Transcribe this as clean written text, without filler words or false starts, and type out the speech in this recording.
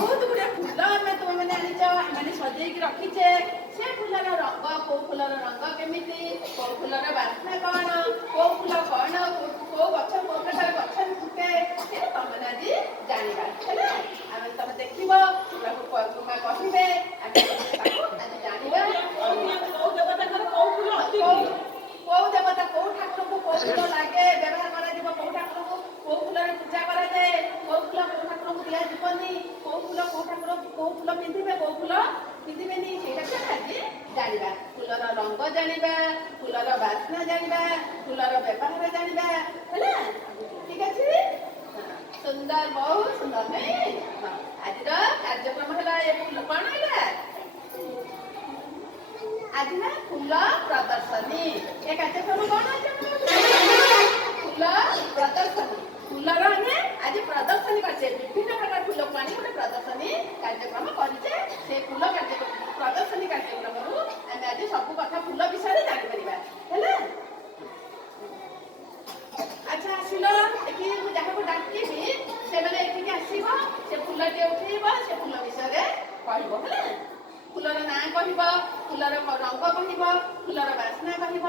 बहुत गुड़े फूल आमे तुम मैंने आनीच आम सजेक रखीचे से फूलर रंग कौ फूलर रंग केमिति कौ फूलर बास्ना कौन कौ फूल कौन कौ गछ कौ प्रकार गछ फुटे से तुम मैंने आज जाना है आम तुम देख फूल को कहबे आज जाना कौ देवता कौ ठाकुर को कौ फूल लगे व्यवहार करा कौ ठाकुर को कौ फूल पूजा करा जाए कौ फूल कौ ठाकुर को दिया जीवनी कौ फूल कौ ठाकुर कौ फूल पिंधे कौ फूल पिंधेनि से आज जाना फूलर रंग जाना फूलर बास्ना जाना फूलर व्यवहार जाना है ठीक अच्छे सुंदर बहुत सुंदर नहीं आज कार्यक्रम है फूल कौन है आज ना फूल प्रदर्शनी ये कार्यक्रम कौन है फूल प्रदर्शनी फूलर आमे आज प्रदर्शनी करछे विभिन्न प्रकार फूल को आनी गोटे प्रदर्शनी कार्यक्रम करछे से फूल कार्यक्रम प्रदर्शनी कार्यक्रम रु आमे आज सब कथा फूल विषय जानि परिबा हैला अच्छा आसिलो एकी जहाँ को डाकी भी से माने एठी आसीबो से फूल के उठेइबो से फूल विषय कहबो हैला फूलर ना कहब फूलर रंग कहब फूलर बास्ना कहब।